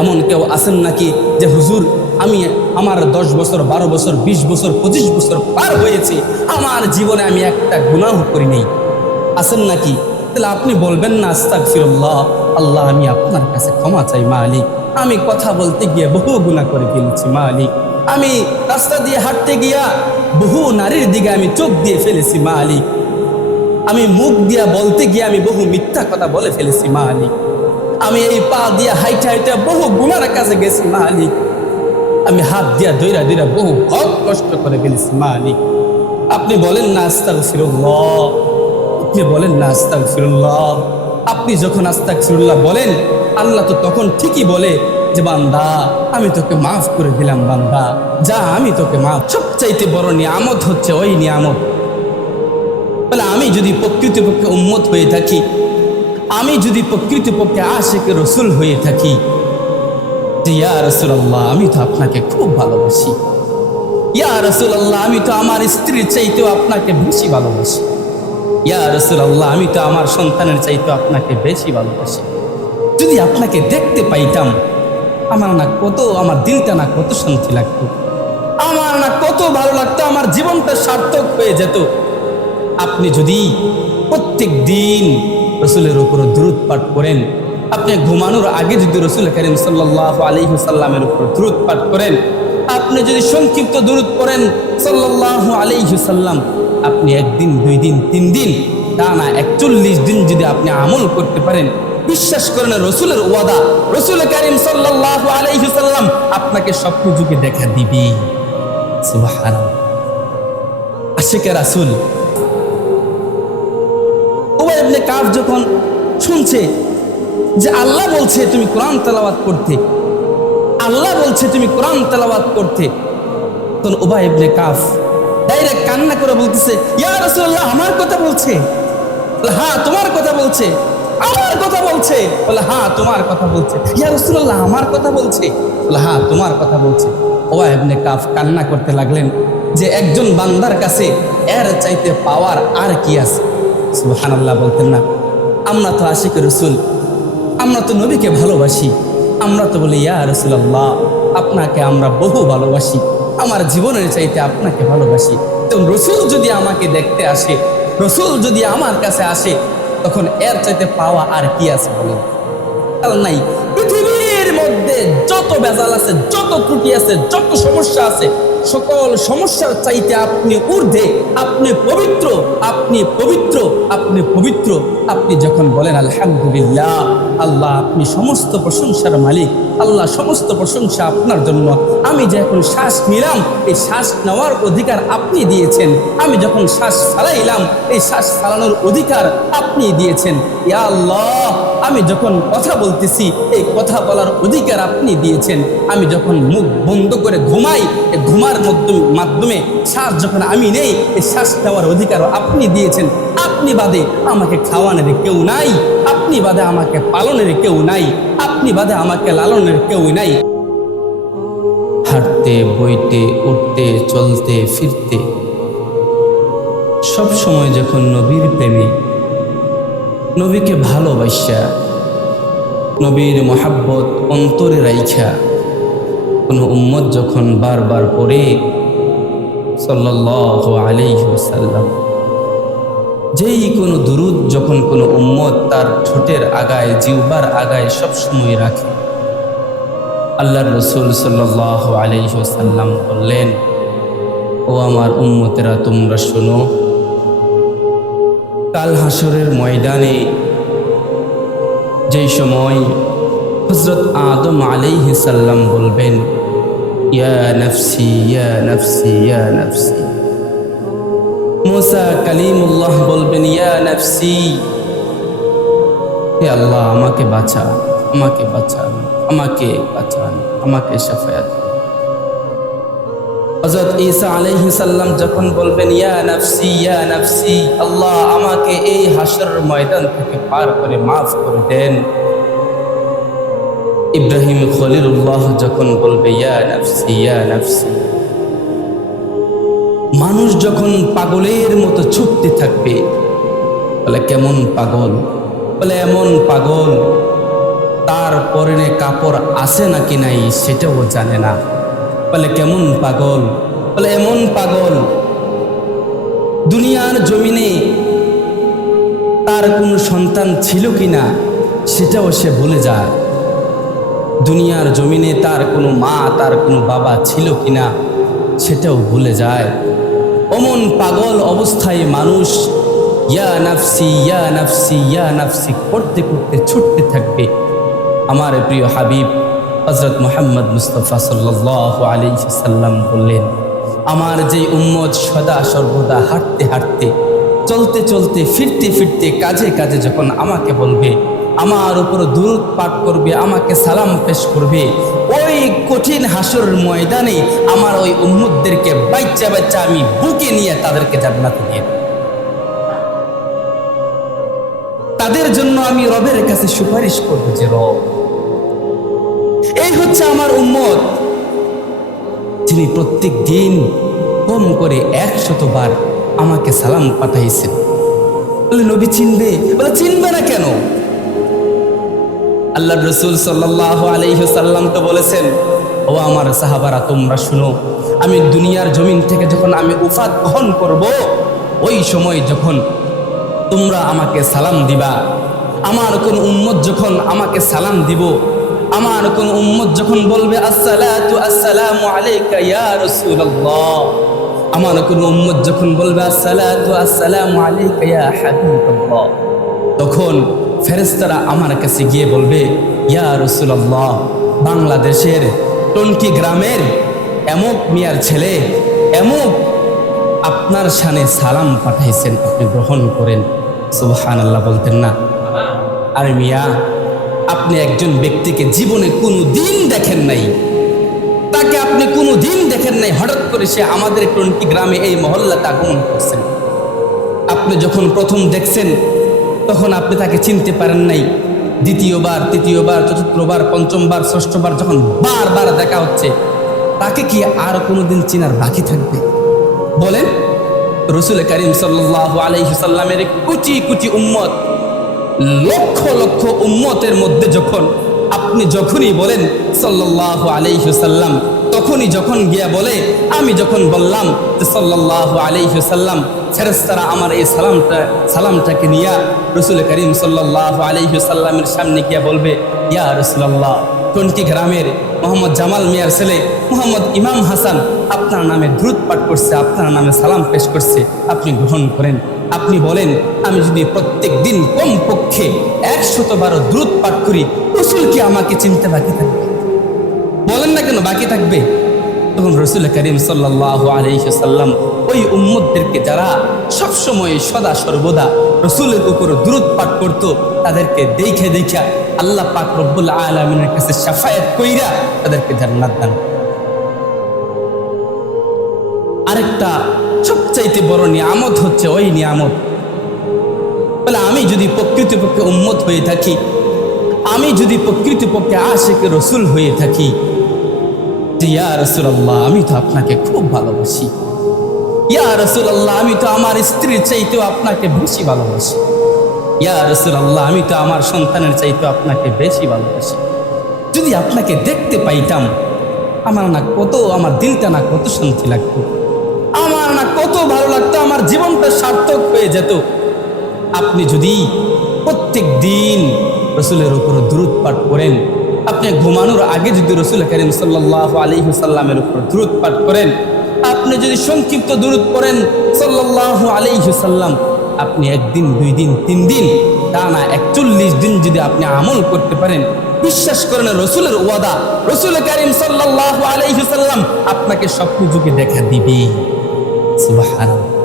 এমন কেউ আছেন নাকি যে, হুজুর, আমি আমার দশ বছর, বারো বছর, বিশ বছর, পঁচিশ বছর পার হয়েছে, আমার জীবনে আমি একটা গুনাহ করি নেই। আছেন নাকি? তাহলে আপনি বলবেন না আস্তাক ফিরল্লাহ আল্লাহ, আমি আপনার কাছে ক্ষমা চাই মা মালিক। আমি কথা বলতে গিয়ে বহু গুণা করে ফেলেছি, মালিক। আমি রাস্তা দিয়ে হাঁটতে গিয়া বহু নারীর দিকে আমি চোখ দিয়ে ফেলেছি মা মালিক। আমি মুখ দিয়া বলতে গিয়ে আমি বহু মিথ্যা কথা বলে ফেলেছি মা মালিক। আমি এই পা দিয়া হাইটা হাইটা বহু গুণার কাছে গেছি, মালিক। আমি হাত দিয়া দইরা দইরা বহু হক কষ্ট করে ফেলেছি, মালিক। আপনি বলেন না আস্তাক ফিরুল্লাহ আপনি বলেন না আস্তাক ফিরুল্লাহ আপনি যখন আস্তাক ফিরুল্লাহ বলেন, আল্লাহ তো তখন ঠিকই বলে যে, বান্দা, আমি তোকে মাফ করে দিলাম, বান্দা। যা আমি তোকে মাফ, সবচাইতে বড় নিয়ামত হচ্ছে ওই নিয়ামত। তাহলে আমি যদি প্রকৃতপক্ষে উন্মত হয়ে থাকি আমি যদি প্রকৃতপক্ষে আশেকে রসুল হয়ে থাকি রসুল্লাহ আমি তো আপনাকে খুব ভালোবাসি। ইয়া রসুল্লাহ আমি তো আমার স্ত্রীর চাইতেও আপনাকে বেশি ভালোবাসি। ইয়া রসুল্লাহ আমি তো আমার সন্তানের চাইতেও আপনাকে বেশি ভালোবাসি। যদি আপনাকে দেখতে পাইতাম, আমার না কত, আমার দিলটা না কত শান্তি লাগতো। আমার না কত ভালো লাগতো, আমার জীবনটা সার্থক হয়ে যেত। আপনি যদি প্রত্যেক দিন রসুলের উপর দূরত পাঠ করেন। আপনি ঘুমানোর আগে যদি রসুল করিম সাল্লাহ আলিহুসাল্লামের উপর দূরত পাঠ করেন, আপনি যদি সংক্ষিপ্ত দূরত করেন সাল্লাহ আলিহুসাল্লাম আপনি একদিন, দুই দিন, তিন দিন টানা একচল্লিশ দিন যদি আপনি আমল করতে পারেন, বিশ্বাস করেন রসুলের ওয়াদা, রসুল করিম সাল্লাহ আলাইসাল্লাম আপনাকে স্বপ্ন যুগে দেখা দিবি সুবাহান আশেকে রাসুল কাফ যখন শুনছে যে আল্লাহ বলছে, তুমি কোরআন তেলাওয়াত করতে। আল্লাহ বলছে, তুমি কোরআন তেলাওয়াত করতে। তখন ইবনে কাফ ডাইরেক্ট কান্না করে বলতেছে, ইয়া রাসূলুল্লাহ, আমার কথা বলছে? হ্যাঁ তোমার কথা বলছে। আমার কথা বলছে? বলে হ্যাঁ তোমার কথা বলছে। ইয়া রাসূলুল্লাহ, আমার কথা বলছে? বলে হ্যাঁ তোমার কথা বলছে। ইবনে কাফ কান্না করতে লাগলেন যে একজন বান্দার কাছে এর চাইতে পাওয়ার আর কি আছে? সুবহানাল্লাহ বলতেন না, আমরা তো আশিক রসুল, আমরা তো নবীকে ভালোবাসি, আমরা তো বলি, ইয়া রসুল্লাহ আপনাকে আমরা বহু ভালোবাসি, আমার জীবনের চাইতে আপনাকে ভালোবাসি। তো রসুল যদি আমাকে দেখতে আসে, রসুল যদি আমার কাছে আসে, তখন এর চাইতে পাওয়া আর কি আছে বলেন? নাই। পৃথিবীর মধ্যে যত বেজাল আছে, যত ত্রুটি আছে, যত সমস্যা আছে সকল সমস্যার চাইতে আপনি ঊর্ধ্বে, আপনি পবিত্র আপনি পবিত্র আপনি পবিত্র। আপনি যখন বলেন, আলহামদুলিল্লাহ, আল্লাহ আপনি সমস্ত প্রশংসার মালিক, আল্লাহ সমস্ত প্রশংসা আপনার জন্য। আমি যে এখন শ্বাস নিলাম, এই শ্বাস নেওয়ার অধিকার আপনি দিয়েছেন। আমি যখন শ্বাস ফালাইলাম, এই শ্বাস ফালানোর অধিকার আপনি দিয়েছেন। ইয়া আল্লাহ আমি যখন কথা বলতেছি, এই কথা বলার অধিকার আপনি দিয়েছেন। আমি যখন মুখ বন্ধ করে ঘুমাই ঘুমার মাধ্যমে মাধ্যমে শ্বাস যখন আমি নেই এই শ্বাস নেওয়ার অধিকার আপনি দিয়েছেন। আপনি বাদে আমাকে খাওয়ানোর কেউ নাই, আপনি বাদে আমাকে পালনের কেউ নাই, আপনি বাদে আমাকে লালনের কেউ নাই। হাঁটতে, বইতে, উঠতে, চলতে, ফিরতে সব সময় যখন নবীর প্রেমী নবীকে ভালোবাসা, নবীর মোহাব্বত অন্তরে রাইখা। কোনো উম্মত যখন বারবার পড়ে সাল্লাহ যেই কোনো দুরুদ যখন কোনো উম্মত তার ঠোঁটের আগায় জিউবার আগায় সব সময় রাখে। আল্লাহ রসুল সাল্লাহ আলাইসাল্লাম বললেন, ও আমার উম্মতেরা, তোমরা শোনো কাল হাসরের ময়দানে, যেই সময় হজরত আদম আলাইহি সাল্লাম বলবেন কালিমুল্লাহ বলবেন, ইয়া নফসি। আল্লাহ, আমাকে বাঁচান আমাকে বাঁচান আমাকে বাঁচান, আমাকে সাফায়াত হজরত ঈসা সাল্লাম যখন বলবেন, ইয়া নফসি ইয়া নফসি, আল্লাহ আমাকে এই হাসর ময়দান থেকে পার করে মাফ করে দেন। ইব্রাহিম খলিলুল্লাহ যখন বলবে, ইয়া নফসি ইয়া নফসি, মানুষ যখন পাগলের মতো ছুটতে থাকবে, বলে, কেমন পাগল? বলে, এমন পাগল, তার পরনে কাপড় আছে নাকি নাই সেটাও জানে না। বলে, কেমন পাগল? বলে, এমন পাগল। দুনিয়ার জমিনে তার কোনো সন্তান ছিল কি না সেটাও সে ভুলে যায়। দুনিয়ার জমিনে তার কোনো মা, তার কোনো বাবা ছিল কি না সেটাও ভুলে যায়। অমন পাগল অবস্থায় মানুষ, ইয়া নাফসি ইয়া নাফসি ইয়া নাফসি, করতে করতে ছুটতে থাকবে। আমার প্রিয় হাবিব হজরত মোহাম্মদ মুস্তফা সাল্লাহ বললেন, আমার যে উম্মত সদা সর্বদা হাঁটতে হাঁটতে, চলতে চলতে, ফিরতে ফিরতে, কাজে কাজে যখন আমাকে বলবে, আমার উপর দূরত পাঠ করবে, আমাকে সালাম পেশ করবে, ওই কঠিন হাসর ময়দানে আমার ওই উম্মতদেরকে বাচ্চা বাচ্চা আমি বুকে নিয়ে তাদেরকে জান্নাতে দিয়ে তাদের জন্য আমি রবের কাছে সুপারিশ করব যে রব এই হচ্ছে আমার উম্মত। যিনি প্রত্যেক দিন কম করে একশতবার আমাকে সালাম পাঠাইছেন। বলে, নবী চিনবে? বলে, চিনবে না কেন? আল্লাহ রসুল সাল্লাহ আলহ্লাম তো বলেছেন, ও আমার সাহাবারা, তোমরা শুনো, আমি দুনিয়ার জমিন থেকে যখন আমি উফাত গ্রহণ করব, ওই সময় যখন তোমরা আমাকে সালাম দিবা, আমার কোন উম্মত যখন আমাকে সালাম দিব আমার কোন উম্মত যখন বলবে আমার কোন উম্মত যখন বলবে তখন ফেরেশতারা আমার কাছে গিয়ে বলবে, ইয়া রাসূলুল্লাহ, বাংলাদেশের টনকি গ্রামের এমক মিয়ার ছেলে, এমক আপনার শানে সালাম পাঠাইছেন, আপনি গ্রহণ করেন। সুবহান আল্লাহ বলতেন না। আর মিয়া আপনি একজন ব্যক্তিকে জীবনে কোনো দিন দেখেন নাই। তাকে আপনি কোনো দিন দেখেন নাই। হঠাৎ করে সে আমাদের টন্টি গ্রামে এই মহল্লাতে আগমন করছেন। আপনি যখন প্রথম দেখছেন, তখন আপনি তাকে চিনতে পারেন নাই। দ্বিতীয়বার, তৃতীয়বার, চতুর্থবার, পঞ্চমবার, ষষ্ঠবার যখন বারবার দেখা হচ্ছে, তাকে কি আর কোনোদিন চিনার বাকি থাকবে? বলেন, রসুল করিম সাল্লাহ আলাইসাল্লামের কুচি কুচি উম্মত লক্ষ লক্ষ উম্মতের মধ্যে যখন আপনি যখনই বলেন সাল্লাহ আলাইসাল্লাম তখনই যখন গিয়া বলে, আমি যখন বললাম যে সাল্লাহ আলাইসাল্লাম ফেরেস্তারা আমার এই সালামটা, সালামটাকে নিয়া রসুল করিম সাল্লাহ আলাইসাল্লামের সামনে গিয়া বলবে, ইয়া রসুল্লাহ টন্টি গ্রামের মোহাম্মদ জামাল মিয়ার ছেলে মোহাম্মদ ইমাম হাসান আপনার নামে দ্রুত পাঠ করছে, আপনার নামে সালাম পেশ করছে, আপনি গ্রহণ করেন। আপনি বলেন, আমি যদি প্রত্যেক দিন কম পক্ষে একশত বারো দ্রুত পাঠ করি, রসুল কি আমাকে চিনতে বাকি থাকবে? বলেন না কেন বাকি থাকবে? তখন রসুল করিম সাল্লাহ আলহিসাল্লাম ওই উম্মদদেরকে যারা সবসময় সদা সর্বদা রসুলের উপর দূরত পাঠ করত, তাদেরকে দেখে দেখা আল্লাহ পাক রব্বুল আলমিনের কাছে সাফায়াত কইরা তাদেরকে জান্নাত দান আরেকটা সবচাইতে বড় নিয়ামত হচ্ছে ওই নিয়ামত। বলে আমি যদি প্রকৃতপক্ষে উম্মত হয়ে থাকি, আমি যদি প্রকৃতপক্ষে আশেকে রসুল হয়ে থাকি ইয়া রসুল্লাহ আমি তো আপনাকে খুব ভালোবাসি। ইয়া রসুল্লাহ আমি তো আমার স্ত্রীর চাইতেও আপনাকে বেশি ভালোবাসি। ইয়া রসুল্লাহ আমি তো আমার সন্তানের চাইতেও আপনাকে বেশি ভালোবাসি। যদি আপনাকে দেখতে পাইতাম, আমার না কত, আমার দিলটা না কত শান্তি লাগতো। আমার না কত ভালো লাগতো, আমার জীবনটা সার্থক হয়ে যেত। আপনি যদি প্রত্যেক দিন রসুলের উপর দূরত পাঠ করেন, আপনি ঘুমানোর আগে যদি রসুল করিম সাল্লাহ আলী সাল্লামের উপর দূরত পাঠ করেন আপনি যদি সংক্ষিপ্ত দূরত পড়েন সাল্লাহ আলাইসাল্লাম আপনি একদিন, দুই দিন, তিন দিন, তা না, একচল্লিশ দিন যদি আপনি আমল করতে পারেন, বিশ্বাস করেন রসুলের ওয়াদা, রসুল করিম সাল্লাহ আলাইসাল্লাম আপনাকে সব কিছুকে দেখা দিবে। সুবহানাল্লাহ।